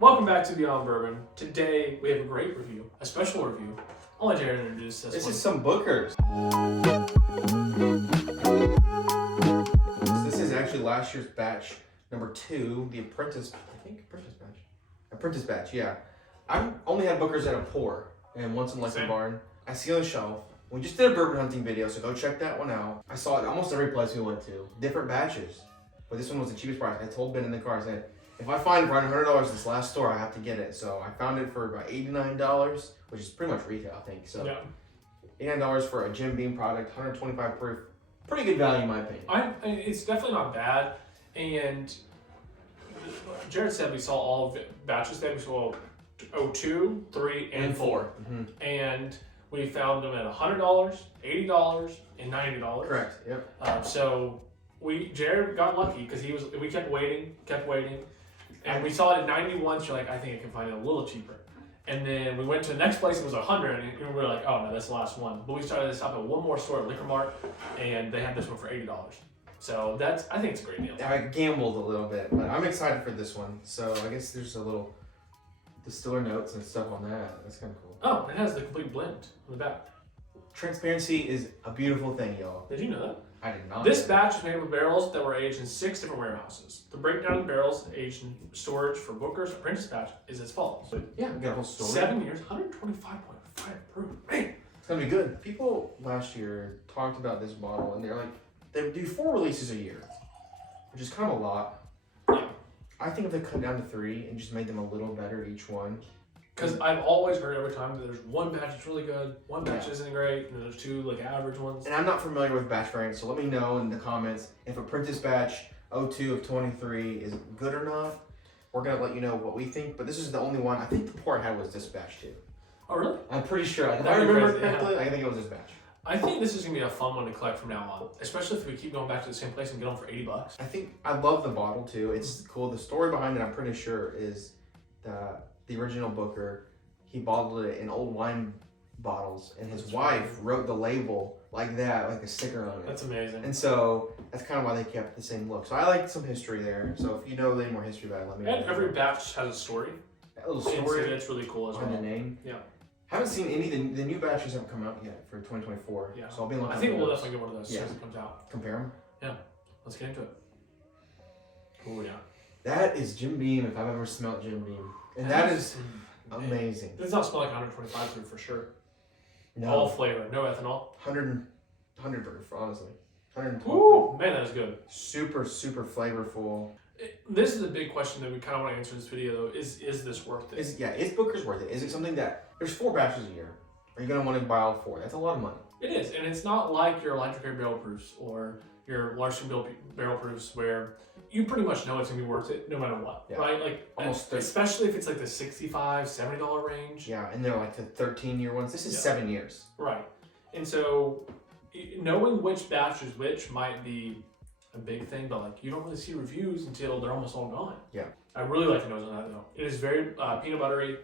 Welcome back to Beyond Bourbon. Today we have a great review, a special review. I'll let Jared introduce this. This one. is some Bookers. This is actually last year's batch number 2, the Apprentice Batch. Apprentice Batch, yeah. I've only had Bookers at a pour and once in Lesson Barn. I see on the shelf. We just did a bourbon hunting video, so go check that one out. I saw it almost every place we went to. Different batches. But this one was the cheapest price. I told Ben in the car, I said, if I find it for $100 at this last store, I have to get it. So I found it for about $89, which is pretty much retail, I think. So yeah. $89 for a Jim Beam product, 125 proof. Pretty good value in my opinion. It's definitely not bad. And Jared said we saw all of the batches there. We saw 02, 3, and 4. Mm-hmm. And we found them at $100, $80, and $90. Correct, yep. So Jared got lucky because we kept waiting, and we saw it at 91. So you're like, I think I can find it a little cheaper. And then we went to the next place. It was 100, and we were like, oh no, that's the last one. But we started to stop at one more store at Liquor Mart, and they had this one for $80. So I think it's a great deal. I gambled a little bit, but I'm excited for this one. So I guess there's a little distiller notes and stuff on that. That's kind of cool. Oh, it has the complete blend on the back. Transparency is a beautiful thing, y'all. Did you know that? I did not. This batch is made with barrels that were aged in 6 different warehouses. The breakdown of the barrels aged in storage for Booker's Apprentice Batch is as follows. Yeah, we got a whole story. 7 years, 125.5 proof. Man, it's gonna be good. People last year talked about this bottle, and they're like, they do 4 releases a year, which is kind of a lot. Yeah. I think if they cut down to 3 and just made them a little better each one. Because I've always heard every time that there's one batch that's really good, one batch isn't great, and then there's 2 like average ones. And I'm not familiar with batch variants, so let me know in the comments if Apprentice Batch 02 of 23 is good or not. We're gonna let you know what we think, but this is the only one. I think the pour I had was this batch too. Oh really? I'm pretty sure. If I remember correctly, I think it was this batch. I think this is gonna be a fun one to collect from now on, especially if we keep going back to the same place and get them for $80. I think I love the bottle too. It's cool. The story behind it, I'm pretty sure, is the original Booker. He bottled it in old wine bottles, and his wife wrote the label like that, like a sticker on it. That's amazing. And so that's kind of why they kept the same look. So I like some history there. So if you know any more history about it, let me know. And every batch has a story. That little story. It's really cool as well. On the name. Yeah. Haven't seen any. The new batches haven't come out yet for 2024. Yeah. So I'll be looking. I think we'll definitely get one of those as soon as it comes out. Compare them. Yeah. Let's get into it. Oh yeah. That is Jim Beam if I've ever smelled Jim Beam, and that is amazing. It does not smell like 125 proof for sure. No. All flavor, no ethanol. 100 proof, honestly. 112 Ooh, man, that is good. Super flavorful. This is a big question that we kind of want to answer in this video, though. Is this worth it? Is Booker's worth it? Is it something that there's 4 batches a year? Are you gonna want to buy all 4? That's a lot of money. It is, and it's not like your Electric Air barrel proofs or your Larson barrel proofs where you pretty much know it's gonna be worth it no matter what, right? Like almost, especially if it's like the $65, $70 range. Yeah, and they're like the 13-year ones. This is 7 years. Right, and so knowing which batch is which might be a big thing, but like you don't really see reviews until they're almost all gone. Yeah, I really like the nose on that though. It is very peanut buttery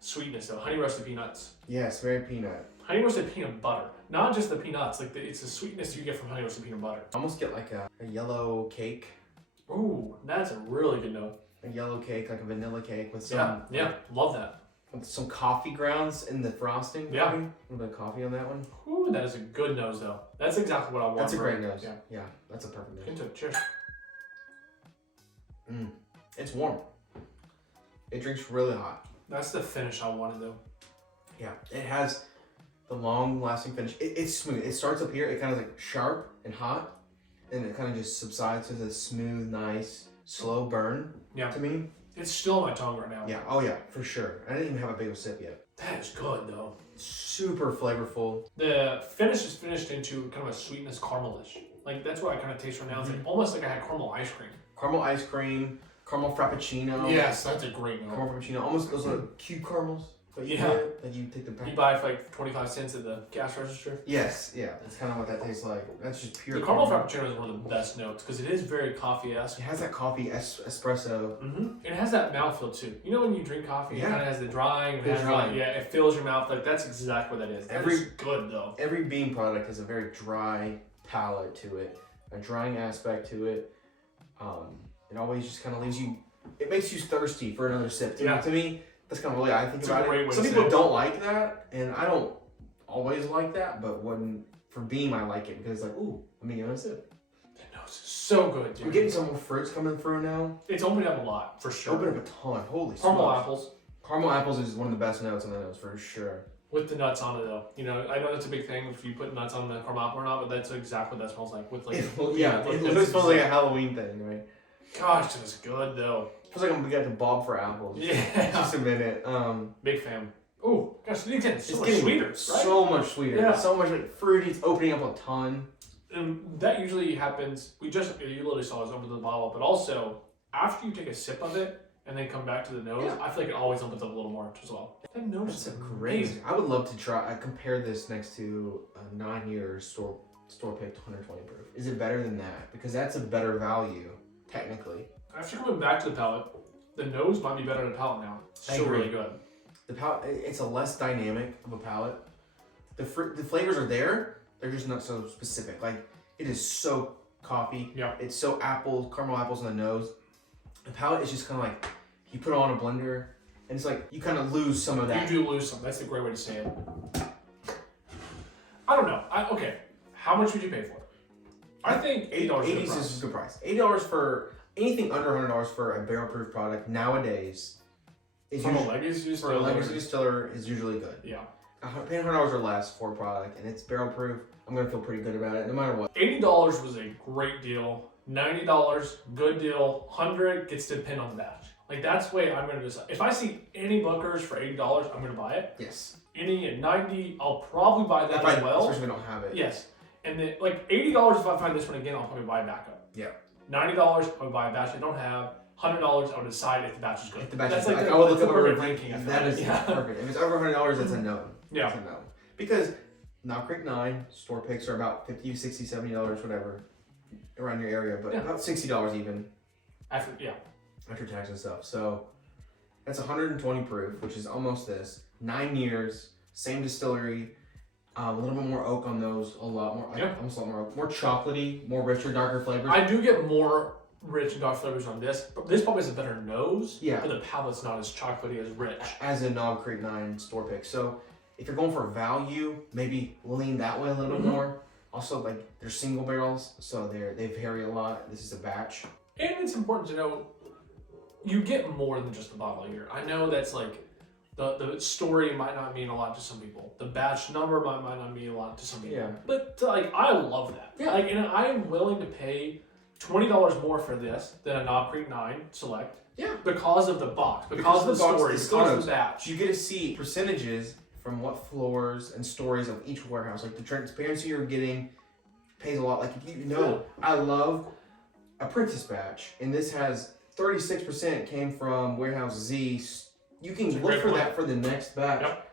sweetness though. Honey roasted peanuts. Yes, very peanut. Honey roasted peanut butter, not just the peanuts. Like it's the sweetness you get from honey roasted peanut butter. I almost get like a yellow cake. Ooh, that's a really good note. A yellow cake, like a vanilla cake with some. Yeah, love that. With some coffee grounds in the frosting. Yeah. Maybe. A little bit of coffee on that one. Ooh, that is a good nose though. That's exactly what I want. That's a great nose. Yeah, that's a perfect nose. Into it. Cheers. It's warm. It drinks really hot. That's the finish I wanted though. Yeah, it has the long-lasting finish. It's smooth. It starts up here. It kind of like sharp and hot, and it kind of just subsides to the smooth, nice, slow burn. Yeah. To me, it's still on my tongue right now. Yeah. Oh yeah, for sure. I didn't even have a big of a sip yet. That is good though. Super flavorful. The finish is finished into kind of a sweetness caramelish. Like that's what I kind of taste right now. It's like almost like I had caramel ice cream. Caramel ice cream, caramel frappuccino. Yes, that's a great note. Caramel frappuccino. Almost those like cube caramels. That you that you take the pack. You buy for like 25 cents at the gas register. Yes, yeah, that's kind of what that tastes like. That's just pure. The caramel frappuccino is one of the best notes because it is very coffee-esque. It has that coffee espresso. It has that mouthfeel too. You know when you drink coffee, it kind of has the drying. Drying. Like, it fills your mouth. Like that's exactly what that is. That is good though. Every Beam product has a very dry palate to it, a drying aspect to it. It always just kind of leaves you it makes you thirsty for another sip. Yeah. To me, that's kind of really I think about it. Some to people say it. don't like that, and I don't always like that, but for Beam, I like it because it's like, ooh, let me get a sip. That nose is so good, dude. We're getting some more fruits coming through now. It's opened up a lot, for sure. Opened up a ton. Holy Caramel smokes. apples. Caramel apples is one of the best notes on the nose for sure. With the nuts on it, though. You know, I know that's a big thing if you put nuts on the caramel apple or not, but that's exactly what that smells like. With like, It literally smells like a Halloween thing, right? Gosh, it's good though. Feels like I'm gonna get to bob for apples. Yeah. Just a minute. Big fan. Oh, gosh, it's getting so It's much getting sweeter, right? so much sweeter. Yeah. So much like fruity. It's opening up a ton. And that usually happens. You literally saw us open the bottle, but also after you take a sip of it and then come back to the nose, I feel like it always opens up a little more as well. That nose That's is amazing. I would love to try. I compare this next to a 9-year store picked 120 proof. Is it better than that? Because that's a better value technically. After coming back to the palate, the nose might be better than the palate now. It's I still agree. really good. The palate, it's a less dynamic of a palate. The flavors are there. They're just not so specific. Like it is so coffee. Yeah. It's so caramel apples in the nose. The palate is just kind of like you put it on a blender, and it's like you kind of lose some of that. You do lose some. That's a great way to say it. I don't know. Okay, how much would you pay for it? I think $8 is a good price. Is a good price. $8 for anything under $100 for a barrel proof product nowadays. Is From a usually, legacy for a legacy distiller is usually good. Yeah. Paying $100 or less for a product and it's barrel proof, I'm gonna feel pretty good about it no matter what. $80 was a great deal. $90, good deal. $100 gets to depend on the batch. Like that's the way I'm gonna decide. If I see any Bookers for $80, I'm gonna buy it. Yes. Any at $90, I'll probably buy that as well. Especially if we don't have it. Yes. And then like $80 if I find this one again, I'll probably buy it back up. Yeah. $90, I would buy a batch I don't have. $100, I would decide if the batch is good. If the batch that's is like I would look the up perfect a ranking. I feel That like. is Yeah. perfect. If it's over $100, that's a no. Yeah. That's a no. Because Knob Creek 9 store picks are about $50, $60, $70, whatever, around your area, but about $60 even. After tax and stuff. So that's 120 proof, which is almost this. 9 years, same distillery, a little bit more oak on those, a lot more, almost a lot more oak, more chocolatey, more richer, darker flavors. I do get more rich and dark flavors on this. But this probably has a better nose. Yeah. But the palate's not as chocolatey as rich. As a Knob Creek 9 store pick. So if you're going for value, maybe lean that way a little bit more. Also, like they're single barrels, so they vary a lot. This is a batch. And it's important to know you get more than just a bottle here. I know that's like the story might not mean a lot to some people. The batch number might not mean a lot to some people. Yeah. But like I love that. Yeah. Like, and I am willing to pay $20 more for this than a Knob Creek 9 Select. Yeah. Because of the box, because of the story, because of the batch. You get to see percentages from what floors and stories of each warehouse. Like the transparency you're getting pays a lot. Like if you know, I love Apprentice Batch, and this has 36% came from warehouse Z. You can look for that for the next batch. Yep.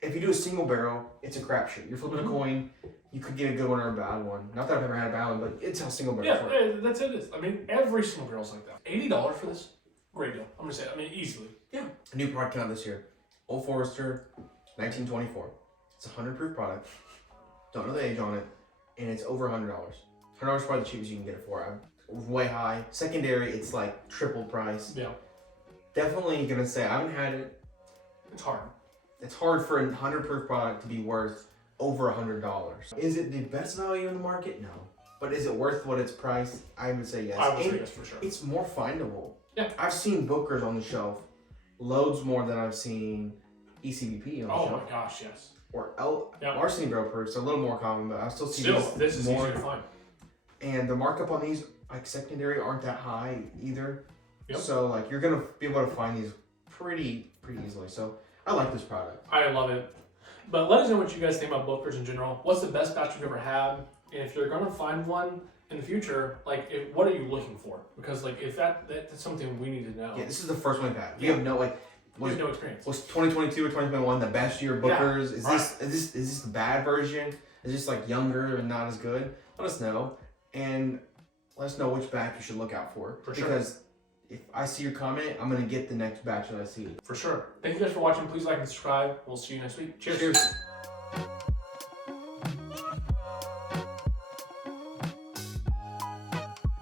If you do a single barrel, it's a crapshoot. You're flipping a coin. You could get a good one or a bad one. Not that I've ever had a bad one, but it's how single barrels work. Yeah, that's it. I mean, every single barrel's like that. $80 for this, great deal. I'm gonna say, I mean, easily. Yeah. A new product came out this year. Old Forester, 1924. It's a 100 proof product. Don't know the age on it, and it's over $100. $100 is probably the cheapest you can get it for. Way high. Secondary, it's like triple price. Yeah. Definitely gonna say I haven't had it. It's hard. It's hard for a 100 proof product to be worth over $100. Is it the best value in the market? No. But is it worth what it's priced? I would say yes. I would say yes for sure. It's more findable. Yeah. I've seen Bookers on the shelf loads more than I've seen ECBP on the shelf. Oh my gosh, yes. Or Larceny Barrel Proofs, a little more common, but I still see this is more. easier to find. And the markup on these, like secondary, aren't that high either. Yep. So like you're gonna be able to find these pretty easily. So I like this product. I love it. But let us know what you guys think about Bookers in general. What's the best batch you've ever had? And if you're gonna find one in the future, like what are you looking for? Because like if that's something we need to know. Yeah, this is the first one we've had. We have no like. We have no experience. Was 2022 or 2021 the best year of Bookers? Yeah, is this the bad version? Is this like younger and not as good? Let us know, and let us know which batch you should look out for. For sure. Because if I see your comment, I'm gonna get the next batch that I see. For sure. Thank you guys for watching. Please like and subscribe. We'll see you next week. Cheers. Cheers.